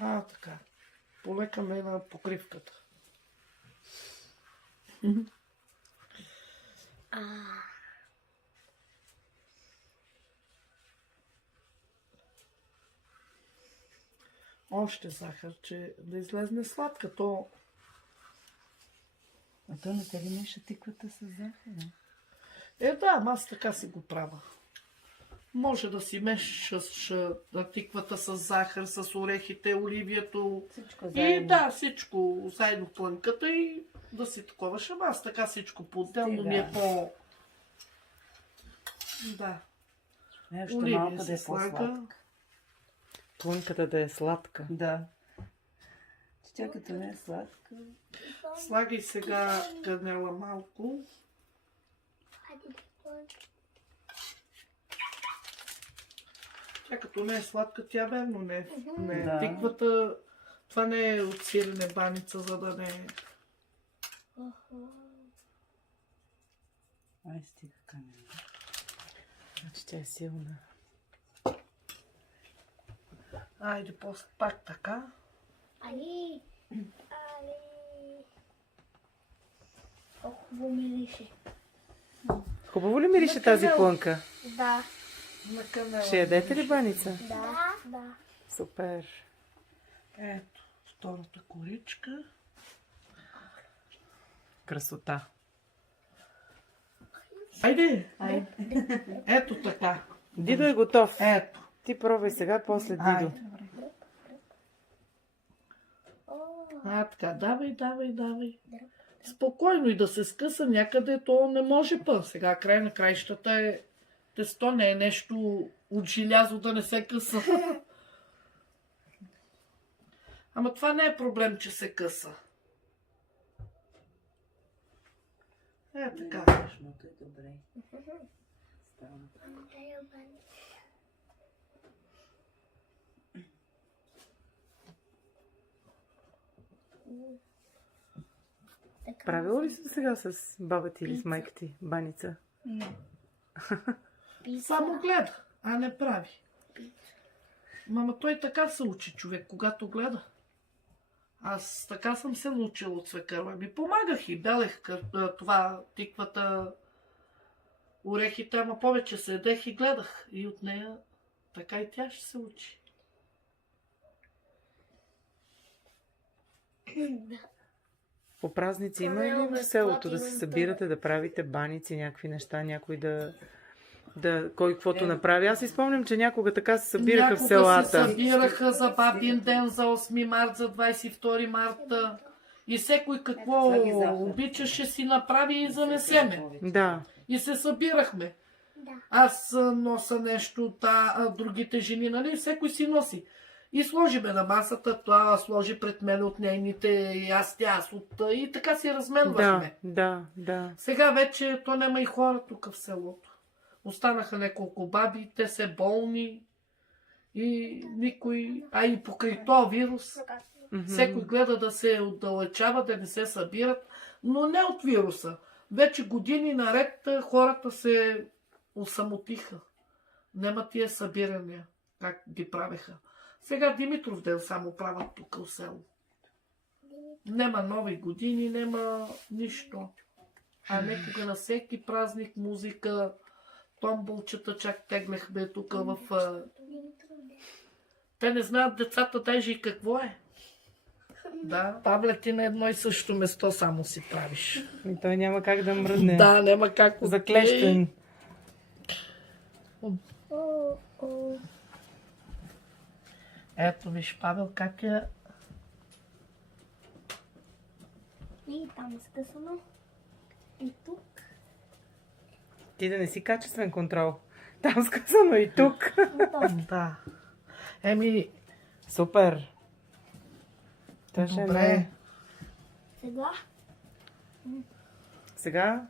Така. Полекаме на покривката. Още захар, че да излезне сладка. То... А то не те ли меша тиквата с захара? Да, ама аз така си го правя. Може да си мешаш тиквата с захар, с орехите, оливието. Всичко И заедно. да, всичко заедно в плънката и да си таковаш. Ама аз така всичко по-отделно ми е по... Да. Още Оливия малко да се е слага. по-сладка. Плънката да е сладка. Да. Тя като не е сладка. Слагай сега канела малко. Тя като не е сладка, тя верно не е. Да. Тиквата, това не е от сирене баница, за да не е... Ай, стига канела. Значи тя е силна. Айде, после пак така. Али. Хубаво мирише. Хубаво ли мирише тази плънка? Да. На канела. Ще ядете ли баница? Да. Супер. Ето, втората коричка. Красота. Айде! Ето така. Дидо е готов. Ето. Ти пробвай сега, после Дидо. Айде. Така, давай. Спокойно и да се скъса някъде, то не може пън. Сега край на краищата е... Тесто не е нещо от желязо да не се къса. Ама това не е проблем, че се къса. Така. Външното е добре. Става. Правила ли си сега с баба ти или с майка ти баница? Само гледа, а не прави. Мама, той така се учи човек, когато гледа. Аз така съм се научила от свекърва. Ми помагах и белех това, тиквата, орехите, ама повече седех и гледах. И от нея така и тя ще се учи. По празници има ли в селото да се събирате, да правите баници, някакви неща, някой да кой каквото направи? Аз си спомням, че някога така се събираха в селата. Се събираха за бабин ден, за 8 март, за 22 марта. И всекой какво обичаше си направи и занесеме. Да. И се събирахме. Да. Аз носа нещо, другите жени, нали? Всекой си носи. И сложиме на масата, това сложи пред мен от нейните, и аз от... И така си разменвахме. Да. Сега вече то няма и хора тук в селото. Останаха няколко баби, те са болни и никой... А и покрай този вирус, всекой гледа да се отдалечава, да не се събират, но не от вируса. Вече години наред хората се осамотиха. Нема тия събирания, как ги правеха. Сега Димитров ден само правят тук в село. Нема нови години, нема нищо. А некога на всеки празник музика, томболчета чак теглехме тук в... Те не знаят децата даже и какво е. Да, таблети на едно и също место само си правиш. И той няма как да мръдне. Да, няма как. Заклещен. Ето виж, Павел, как е... И там е скъсано. И тук. Ти да не си качествен контрол. Там сказано и тук. Да. Еми, Супер. Тъжен добре. е. Сега. Сега?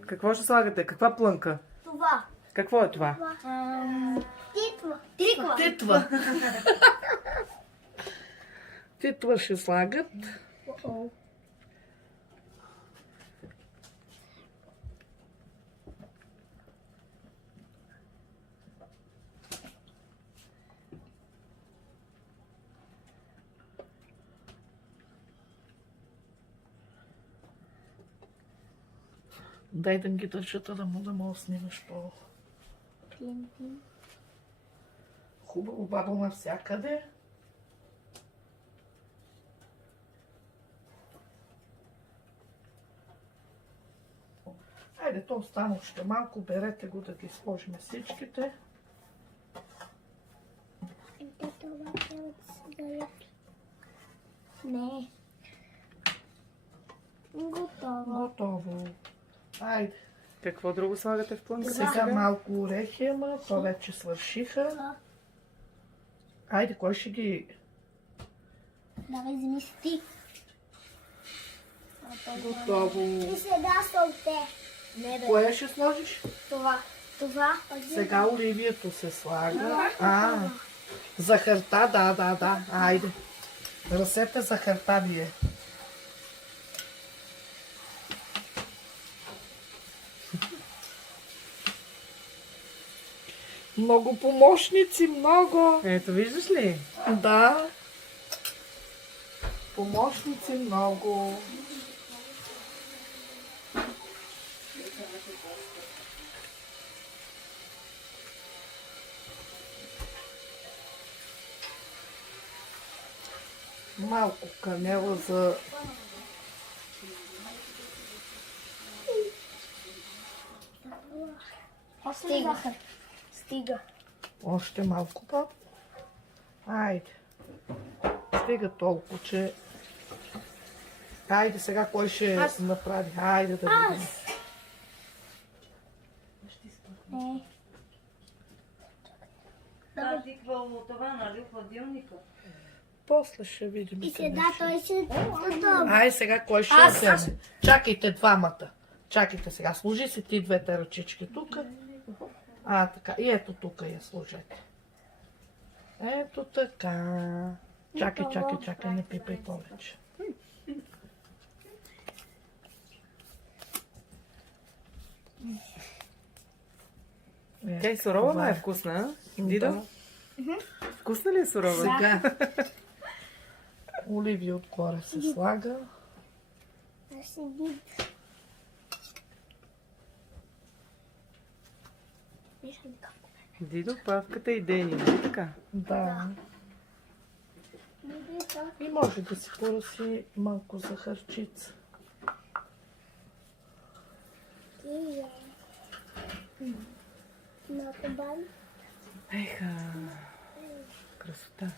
Какво ще слагате? Каква плънка? Това. Какво е това? Титва. Триква. Титва. Титва ще слагат. Дай да ги държата, да мога да снимаш по... Пинки. Хубаво, бабо, навсякъде. Айде, то остана още малко. Берете го да ги сложим всичките. Това трябва да се залепи. Не. Готово. Готово. Айде. Какво друго слагате в плънката? Сега малко орехи, ама то вече свършиха. Айде, кой ще ги... Давай, замести. Готово. И сега солте. Не, бе. Кое ще сложиш? Това. Това. Сега оливието се слага. Захарта, да. Айде. Разсете захарта вие. Много помощници, много. Ето, виждаш ли? Да. Помощници много. Малко канела за... Стига. Стига. Още малко пап. Айде. Стига толкова, че... Айде сега кой ще направи? Айде да видим. Не. Да, тиквало това, нали, в хладилника. После ще видим. И къде сега ще. той ще готов. Ай, сега кой ще вземе? Чакайте двамата. Чакайте сега. Сложи си ти двете ръчички тук. Така. И ето тук я сложете. Ето така. Чакай, не пипай повече. Тя и сурова това е вкусна. Дидо? Да. Вкусна ли е сурова? Сега оливи отгоре се слага. Да си вид. Виждам как. Дидо, павката и Дени, нали така? Да. И може да си пораси малко захарчица. Малко бан. Еха, красота.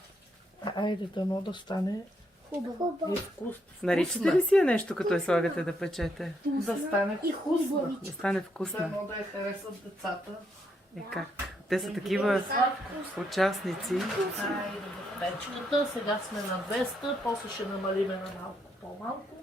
Айде дано да стане Хубаво. и вкусно. Наричате ли си я нещо, като я слагате да печете? Да стане И вкусно. хубави. Да стане вкусна. Дано да я харесат децата. Как? Те са такива участници. Айде в печката. Сега сме на 200, после ще намалиме на малко по-малко.